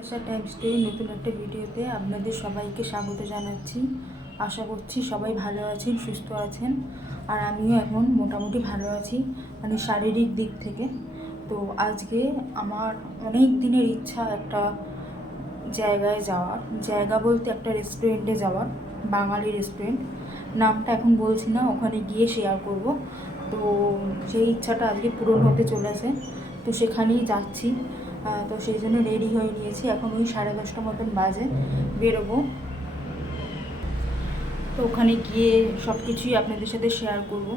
আশা time story নতুন একটা ভিডিওতে আপনাদের সবাইকে স্বাগত জানাচ্ছি। আশা করছি সবাই ভালো আছেন, সুস্থ আছেন। আর আমিও এখন মোটামুটি ভালো আছি মানে শারীরিক দিক থেকে। তো আজকে আমার অনেক দিনের ইচ্ছা একটা জায়গায় যাওয়ার। জায়গা বলতে একটা রেস্টুরেন্টে যাওয়ার, বাঙালি রেস্টুরেন্ট নামটা এখন বলছি না, ওখানে গিয়ে শেয়ার করব। তো সেই ইচ্ছাটা আজকে পূরণ হতে চলেছে। তো সেখানেই যাচ্ছি। তো সেই জন্য রেডি হয়ে নিয়েছি। এখন ওই সাড়ে দশটা মতন বাজে। বেরোবো। তো ওখানে গিয়ে সব কিছুই আপনাদের সাথে শেয়ার করব।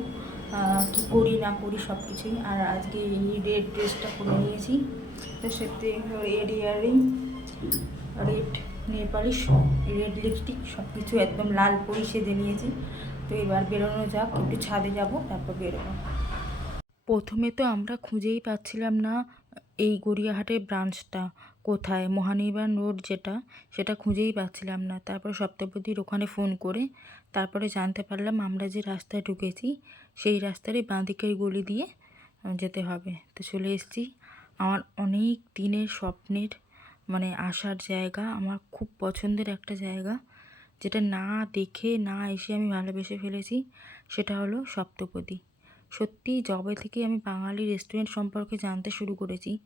কি করি, না করি সব কিছুই আর আজকে এই রেড ড্রেসটা পরে নিয়েছি। তার সাথে red earring red nail polish red lipstick সব কিছু একদম লাল পরি সেজে নিয়েছি। তো এবার বেরোনো যাক, একটু ছাদে যাব, তারপর বেরোবো। প্রথমে তো আমরা খুঁজেই পাচ্ছিলাম না এই গড়িয়াহাটের ব্রাঞ্চটা কোথায়? মহানির্বাণ রোড যেটা, সেটা খুঁজেই পাচ্ছিলাম না। তারপর সপ্তপদীর ওখানে ফোন করে তারপরে জানতে পারলাম আমরা যে রাস্তায় ঢুকেছি, সেই রাস্তারই বাঁ দিকের গলি দিয়ে যেতে হবে। তো চলে এসেছি। আমার অনেক দিনের স্বপ্নের মানে আসার জায়গা, আমার খুব পছন্দের একটা জায়গা, যেটা না দেখে না এসে আমি ভালোবেসে ফেলেছি, সেটা হলো সপ্তপদী। সত্যি জবে থেকে আমি বাঙালি রেস্টুরেন্ট সম্পর্কে জানতে শুরু করেছি।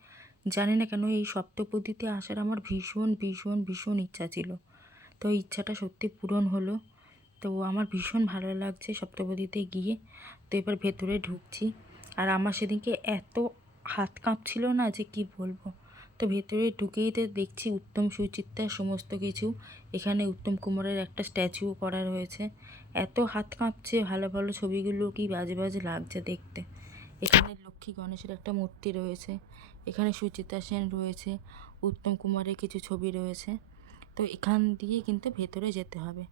জানি না কেন এই সপ্তপদীতে আসার আমার ভীষণ ভীষণ ভীষণ ইচ্ছা ছিল। তো ইচ্ছাটা সত্যি পূরণ হলো। তো আমার ভীষণ ভালো লাগছে সপ্তপদীতে গিয়ে। তো এবার ভেতরে ঢুকছি। আর আমার সেদিনকে এত হাত কাঁপছিল না যে কি বলব। তো ভেতরে ঢুকেই তো দেখছি উত্তম সুচিত্রার সমস্ত কিছু। এখানে উত্তম কুমারের একটা স্ট্যাচুও করা রয়েছে। এত হাত কাঁপছে, ভালো ভালো ছবিগুলো কি বাজে বাজে লাগছে দেখতে। এখানে লক্ষ্মী গণেশের একটা মূর্তি রয়েছে, এখানে সুচিত্রা সেন রয়েছে, উত্তম কুমারের কিছু ছবি রয়েছে। তো এখান দিয়ে কিন্তু ভেতরে যেতে হবে।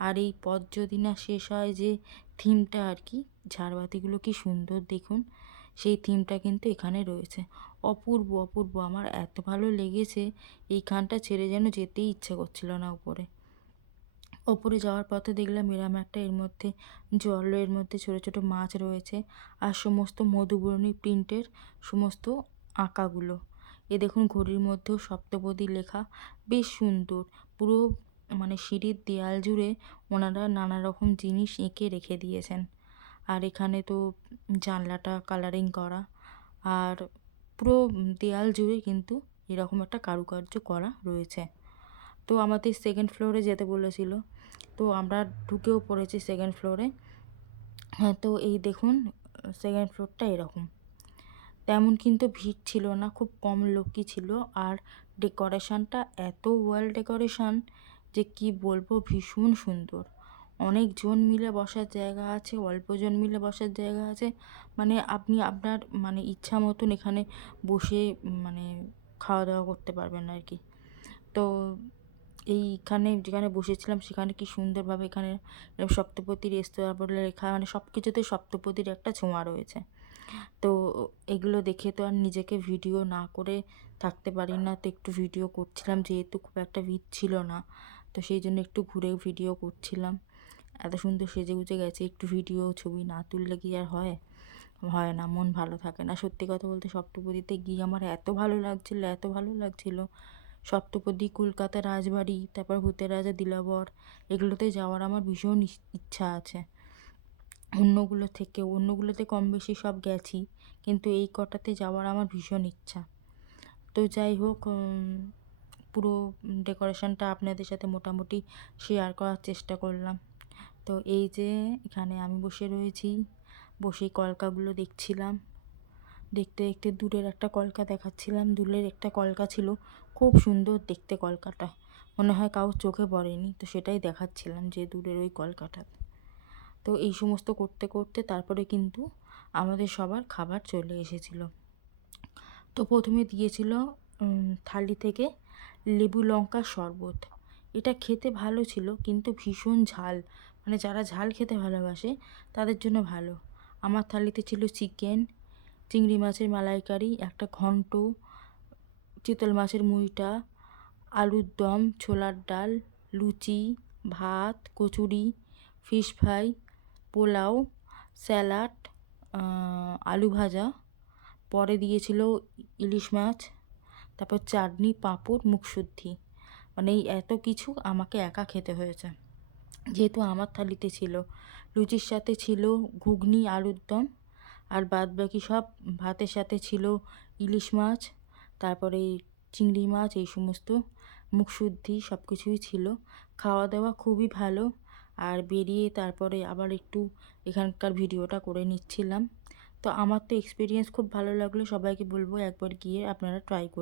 আর এই পথ যদি না শেষ হয় যে থিমটা আর কি, ঝাড়বাতিগুলো কি সুন্দর দেখুন, সেই থিমটা কিন্তু এখানে রয়েছে। অপূর্ব অপূর্ব, আমার এত ভালো লেগেছে, এইখানটা ছেড়ে যেন যেতেই ইচ্ছে করছিল না উপরে। ওপরে যাওয়ার পথে দেখলাম এরম একটা এর মধ্যে জলের মধ্যে ছোট ছোট মাছ রয়েছে আর সমস্ত মধুবর্ণী প্রিন্টের সমস্ত আঁকাগুলো। এ দেখুন ঘড়ির মধ্যেও সপ্তপদী লেখা, বেশ সুন্দর। পুরো মানে সিঁড়ির দেয়াল জুড়ে ওনারা নানা রকম জিনিস এঁকে রেখে দিয়েছেন। আর এখানে তো জানলাটা কালারিং করা আর পুরো দেয়াল জুড়ে কিন্তু এরকম একটা কারুকার্য করা রয়েছে। তো আমাদের সেকেন্ড ফ্লোরে যেতে বলেছিল। তো আমরা ঢুকেও পড়েছি সেকেন্ড ফ্লোরে হ্যাঁ তো এই দেখুন সেকেন্ড ফ্লোরটা এরকম। তেমন কিন্তু ভিড় ছিল না, খুব কম লোকই ছিল। আর ডেকোরেশনটা এত ওয়েল ডেকোরেশন যে কি বলব, ভীষণ সুন্দর। অনেকজন মিলে বসার জায়গা আছে, অল্পজন মিলে বসার জায়গা আছে। মানে আপনি আপনার মানে ইচ্ছা মতন এখানে বসে মানে খাওয়া দাওয়া করতে পারবেন আর কি। তো এইখানে যেখানে বসেছিলাম, সেখানে কি সুন্দরভাবে এখানে সপ্তপতি রেস্তোরাঁ বলে লেখা মানে সব কিছুতে সপ্তপতির একটা ছোঁয়া রয়েছে। তো এগুলো দেখে তো আর নিজেকে ভিডিও না করে থাকতে পারি না। তো একটু ভিডিও করছিলাম, যেহেতু খুব একটা ভিড় ছিল না, তো সেই জন্য একটু ঘুরে ভিডিও করছিলাম। এত সুন্দর সেজে গুজে গেছে, একটু ভিডিও ছবি না তুললে কি আর হয়? হয় না, মন ভালো থাকে না। সত্যি কথা বলতে সপ্তপদীতে গিয়ে আমার এত ভালো লাগছিল, এত ভালো লাগছিল সপ্তপদী, কলকাতা রাজবাড়ি, তারপর ভূতের রাজা, দিলাবর, এগুলোতে যাওয়ার আমার ভীষণ ইচ্ছা আছে। অন্যগুলো থেকে, অন্যগুলোতে কম বেশি সব গেছি, কিন্তু এই কটাতে যাওয়ার আমার ভীষণ ইচ্ছা। তো যাই হোক পুরো ডেকোরেশনটা আপনাদের সাথে মোটামুটি শেয়ার করার চেষ্টা করলাম। তো এই যে, এখানে আমি বসে রয়েছি, বসে কলকাগুলো দেখছিলাম। দেখতে দেখতে দূরের একটা কলকা দেখাচ্ছিলাম, দূরের একটা কলকা ছিল খুব সুন্দর দেখতে কলকাটা মনে হয় কারোর চোখে পড়েনি, তো সেটাই দেখাচ্ছিলাম যে দূরের ওই কলকাটা তো এই সমস্ত করতে করতে তারপরে কিন্তু আমাদের সবার খাবার চলে এসেছিল। তো প্রথমে দিয়েছিল থালি থেকে লেবু লঙ্কা শরবত। এটা খেতে ভালো ছিল, কিন্তু ভীষণ ঝাল। মানে যারা ঝাল খেতে ভালোবাসে, তাদের জন্য ভালো। আমার থালিতে ছিল চিকেন, চিংড়ি মাছের মালাইকারি, একটা ঘন্ট চিতল মাছের মুইটা আলুর দম, ছোলার ডাল, লুচি, ভাত, কচুরি, ফিশ ফ্রাই, পোলাও, স্যালাড আলু ভাজা, পরে দিয়েছিল ইলিশ মাছ, তারপর চাটনি, পাঁপড়, মুখশুদ্ধি। মানে এই এত কিছু আমাকে একা খেতে হয়েছে। যেহেতু আমার থালিতে ছিল, লুচির সাথে ছিল ঘুগনি, আলুর দম, আর বাদ বাকি সব ভাতের সাথে ছিল ইলিশ মাছ তারপরে চিংড়ি মাছ, এই সমস্ত মুখশুদ্ধি সব কিছুই ছিল। খাওয়া দাওয়া খুবই ভালো। আর বেরিয়ে তারপরে আবার একটু এখানকার ভিডিওটা করে নিচ্ছিলাম। তো আমার তো এক্সপিরিয়েন্স খুব ভালো লাগল। সবাইকে বলব একবার গিয়ে আপনারা ট্রাই করুন